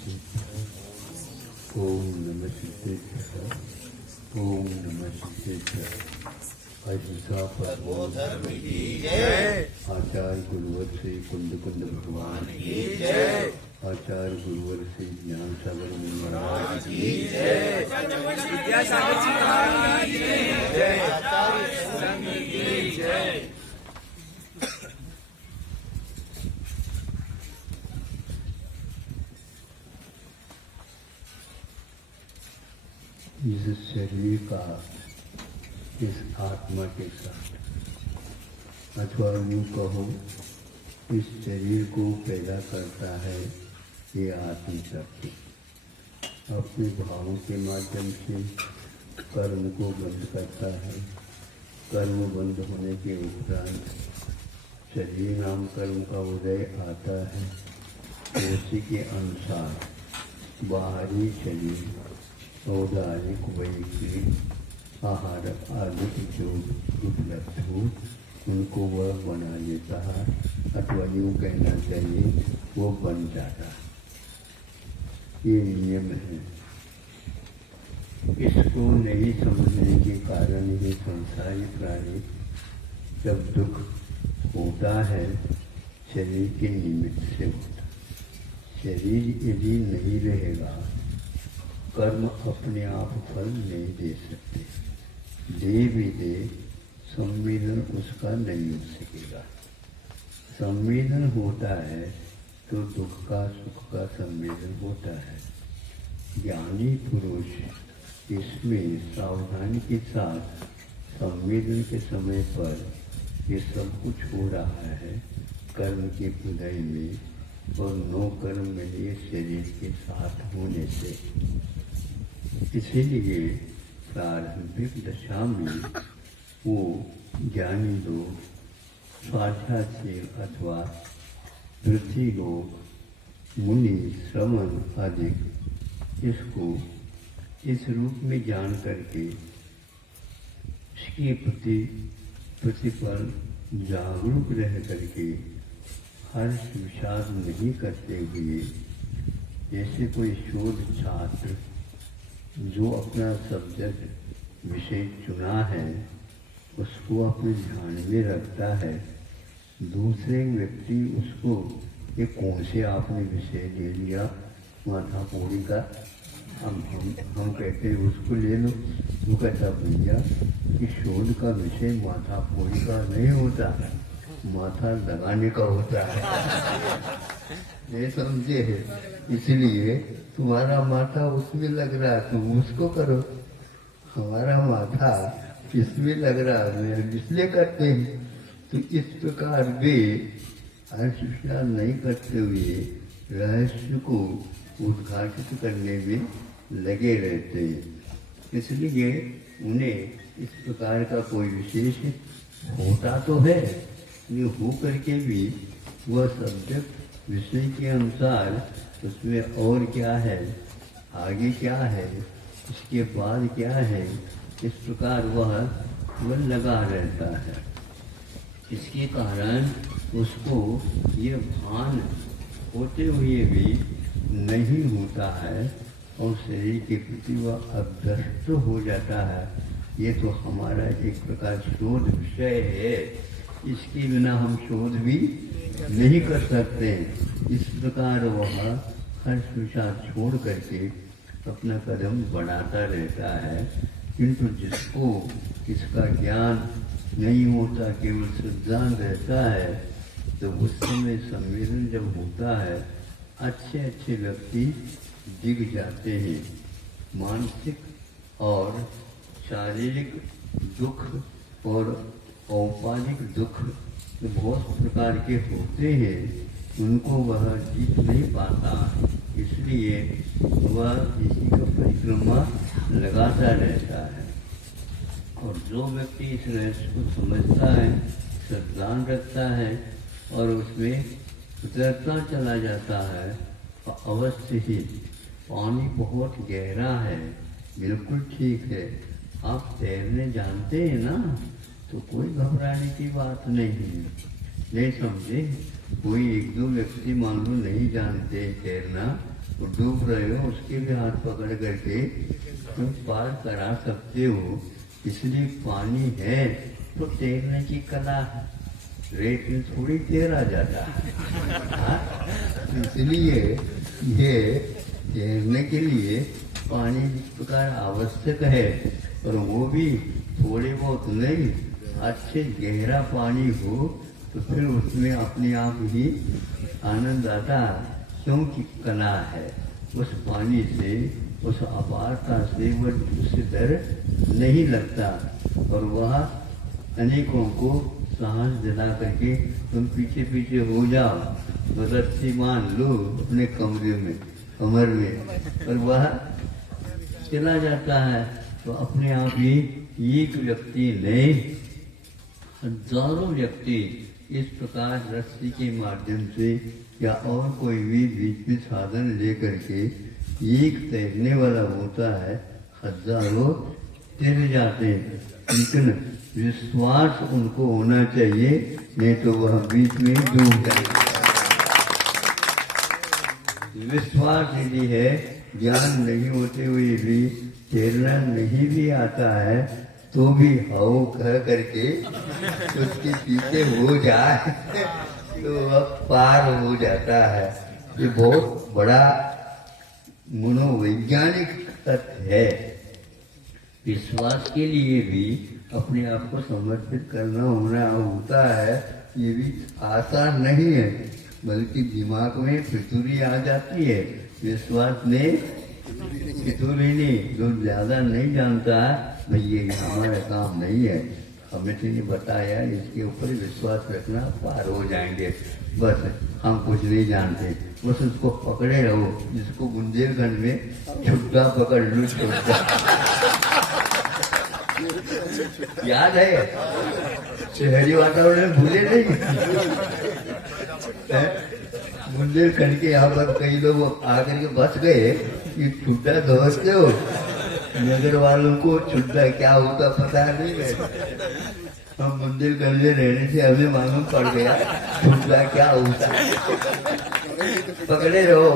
ओम नमः सिद्धेश्वर। ओम नमः सिद्धेश्वर। अहिंसा परमो धर्म की जय। आचार्य गुरुवर श्री कुंद कुंद भगवान की जय। आचार्य गुरुवर श्री ज्ञान सागर महाराज की जय। विद्यासागर जी महाराज की जय। आचार्य संघ की जय। इस शरीर का इस आत्मा के साथ, अथवा यूँ कहो इस शरीर को पैदा करता है ये आत्मशक्ति। अपने भावों के माध्यम से कर्म को बंद करता है। कर्म बंद होने के उपरांत शरीर नाम कर्म का उदय आता है। उसी के अनुसार बाहरी शरीर औदारिक वैयक्तिक आहार आदि जो उपलब्ध हो उनको वह बना लेता है, अथवा यूँ कहना चाहिए वो बन जाता है। ये नियम है। इसको नहीं समझने के कारण ये संसारी प्राणी जब दुख होता है शरीर के निमित्त से होता। शरीर यदि नहीं रहेगा कर्म अपने आप फल नहीं दे सकते। दे भी दे संवेदन उसका नहीं हो सकेगा। संवेदन होता है तो दुख का सुख का संवेदन होता है। ज्ञानी पुरुष इसमें सावधानी के साथ संवेदन के समय पर ये सब कुछ हो रहा है कर्म के उदय में और नो कर्म में ये शरीर के साथ होने से। इसीलिए प्रारंभिक दशा में वो ज्ञानी लोग स्वाध्याय अथवा पृथ्वी लोग मुनि श्रवण आदि इसको इस रूप में जान करके इसके प्रति प्रतिपल जागरूक रह करके हर्ष विषाद नहीं करते हुए, जैसे कोई शोध छात्र जो अपना सब्जेक्ट विषय चुना है उसको अपने ध्यान में रखता है। दूसरे व्यक्ति उसको ये कौन से आपने विषय ले लिया माथा पूरी का, हम कहते हैं उसको ले लो। वो कहता भैया कि शोध का विषय माथा पूरी का नहीं होता, माथा लगाने का होता है। ये समझे है, इसलिए तुम्हारा माथा उसमें लग रहा है तुम उसको करो। हमारा माथा इसमें लग रहा है इसलिए करते हैं। तो इस प्रकार वे हर्ष नहीं करते हुए रहस्य को उद्घाटित करने में लगे रहते हैं। इसलिए उन्हें इस प्रकार का कोई विशेष होता तो है, ये हो करके भी वह सब्जेक्ट विषय के अनुसार उसमें और क्या है, आगे क्या है, इसके बाद क्या है, इस प्रकार वह लगा रहता है। इसके कारण उसको ये भान होते हुए भी नहीं होता है और शरीर के प्रति वह अभ्यस्त हो जाता है। ये तो हमारा एक प्रकार शोध विषय है, इसके बिना हम शोध भी नहीं कर सकते। इस प्रकार वह हर्ष विषाद छोड़ करके अपना कदम बढ़ाता रहता है। किंतु जिसको इसका ज्ञान नहीं होता, केवल सिद्धांत रहता है, तो उस समय संवेदन जब होता है अच्छे अच्छे व्यक्ति दिख जाते हैं। मानसिक और शारीरिक दुख और औपाधिक दुख बहुत प्रकार के होते हैं, उनको वह जीत नहीं पाता। इसलिए वह इसी का परिक्रमा लगाता रहता है। और जो व्यक्ति इस रहस्य को समझता है, श्रद्धान रखता है और उसमें उतरता चला जाता है, तो अवश्य ही पानी बहुत गहरा है, बिल्कुल ठीक है, आप तैरने जानते हैं ना, तो कोई घबराने की बात नहीं है। नहीं समझे, कोई एक दो व्यक्ति मान लो नहीं जानते तैरना, वो डूब रहे हो उसके भी हाथ पकड़ करके तुम पार करा सकते हो। इसलिए पानी है तो तैरने की कला है, रेत में थोड़ी तैरा जाता है। हाँ? इसलिए ये तैरने के लिए पानी जिस प्रकार आवश्यक है, और वो भी थोड़े बहुत नहीं, अच्छे गहरा पानी हो तो फिर उसमें अपने आप ही आनंद आता, क्योंकि कला है। उस पानी से, उस अपारता से वह उससे डर नहीं लगता, और वह अनेकों को साहस दिला करके तुम पीछे पीछे हो जाओ, तो रस्सी मान लो अपने कमर में, और वह चला जाता है। तो अपने आप ही एक व्यक्ति नहीं, हजारों व्यक्ति इस प्रकार रस्सी के माध्यम से या और कोई भी बीच में साधन लेकर के एक तैरने वाला होता है, हजारों तैर जाते हैं। लेकिन विश्वास उनको होना चाहिए, नहीं तो वह बीच में डूब जाएगा। विश्वास यदि है, ज्ञान नहीं होते हुए भी तैरना नहीं भी आता है, तो भी हाउ कह करके उसके पीछे हो जाए तो वह पार हो जाता है। ये बहुत बड़ा मनोवैज्ञानिक तथ्य है। विश्वास के लिए भी अपने आप को समर्पित करना होता है, ये भी आसान नहीं है, बल्कि दिमाग में फितूरी आ जाती है। विश्वास में फितूरी नहीं, जो ज्यादा नहीं जानता भाई ये हमारा काम नहीं है, हमें तो नहीं बताया, इसके ऊपर विश्वास रखना, पार हो जाएंगे, बस हम कुछ नहीं जानते, बस उसको पकड़े रहो। जिसको बुंदेलखंड में छुट्टा पकड़ लो, छुट्टा याद है, शहरी वातावरण भूले नहीं। बुंदेलखंड के यहाँ पर कई लोग आकर के बस गए कि छुट्टा समझते हो, नगर वालों को छुट्टा क्या होता पता नहीं है। हम बुंदेलखंड में रहने से हमें मालूम पड़ गया छुट्टा क्या होता है। पकड़े रहो,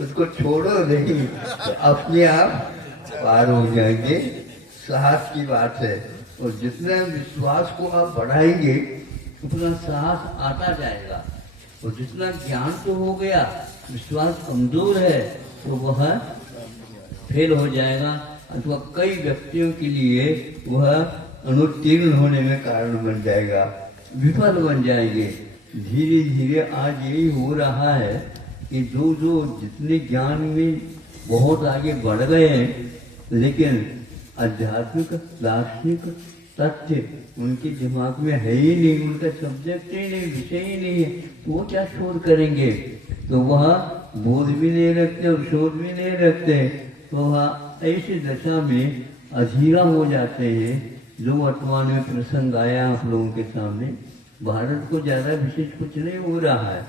उसको छोड़ो नहीं, तो अपने आप पार हो जाएंगे। साहस की बात है, और जितना विश्वास को आप बढ़ाएंगे उतना साहस आता जाएगा। और जितना ज्ञान तो हो गया, विश्वास कमजोर है तो वह फेल हो जाएगा, अथवा कई व्यक्तियों के लिए वह अनुत्तीर्ण होने में कारण बन जाएगा, विफल बन जाएंगे। धीरे धीरे आज यही हो रहा है कि जो जितने ज्ञान में बहुत आगे बढ़ गए हैं, लेकिन आध्यात्मिक दार्शनिक तथ्य उनके दिमाग में है ही नहीं, उनका सब्जेक्ट ही नहीं, विषय ही नहीं है, तो वो क्या शोध करेंगे। तो वह बोध भी नहीं रखते और शोध भी नहीं रखते, तो वह ऐसी दशा में अधीरा हो जाते हैं। जो वर्तमान में प्रसंग आया आप लोगों के सामने, भारत को ज्यादा विशेष कुछ नहीं हो रहा है,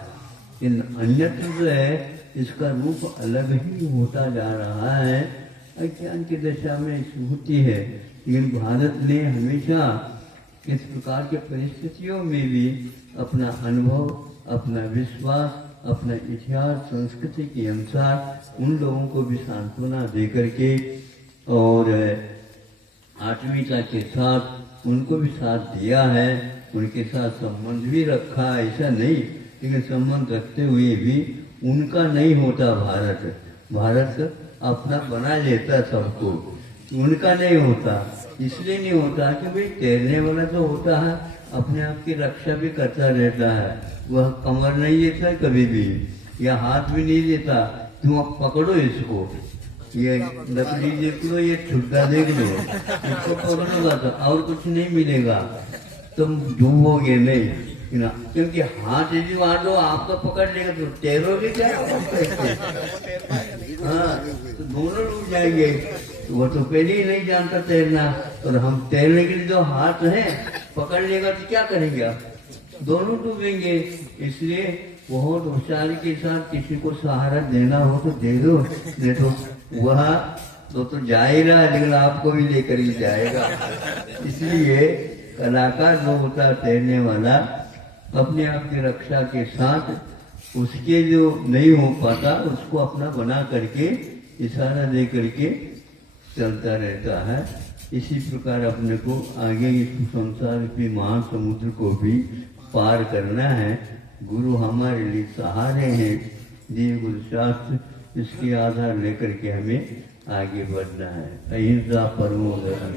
इन अन्यत्र जो है इसका रूप अलग ही होता जा रहा है। अज्ञान की दशा में होती है, लेकिन भारत ने हमेशा इस प्रकार के परिस्थितियों में भी अपना अनुभव, अपना विश्वास, अपना इतिहास, संस्कृति के अनुसार उन लोगों को भी सांत्वना दे करके और आत्मीयता के साथ उनको भी साथ दिया है, उनके साथ संबंध भी रखा, ऐसा नहीं, लेकिन संबंध रखते हुए भी उनका नहीं होता। भारत अपना बना लेता सबको, उनका नहीं होता। इसलिए नहीं होता कि भाई तैरने वाला तो होता है, अपने आप की रक्षा भी करता रहता है, वह कमर नहीं देता कभी भी, या हाथ भी नहीं देता। तुम अब पकड़ो इसको, ये लकड़ी देख लो, ये छुट्टा देख लो, इसको पकड़ोगा तो और कुछ नहीं मिलेगा, तुम डूबोगे नहीं, क्योंकि हाथ यदि मार दो आपका पकड़ लेगा तो तैरोगे क्या? हाँ, तो दोनों डूब जाएंगे। वो तो पहले ही नहीं जानता तैरना, और हम तैरने के लिए जो हाथ है पकड़ लेगा तो क्या करेंगे आप? दोनों डूबेंगे। इसलिए बहुत होशियारी के साथ किसी को सहारा देना हो तो दे दो, नहीं तो वह तो जाएगा, लेकिन आपको भी लेकर ही जाएगा। इसलिए कलाकार जो होता है तैरने वाला, अपने आप की रक्षा के साथ उसके जो नहीं हो पाता उसको अपना बना करके इशारा दे करके चलता रहता है। इसी प्रकार अपने को आगे इस संसार के महासमुद्र को भी पार करना है। गुरु हमारे लिए सहारे हैं, दिव्य गुरु शास्त्र इसके आधार लेकर के हमें आगे बढ़ना है। अहिंसा परमो धर्म।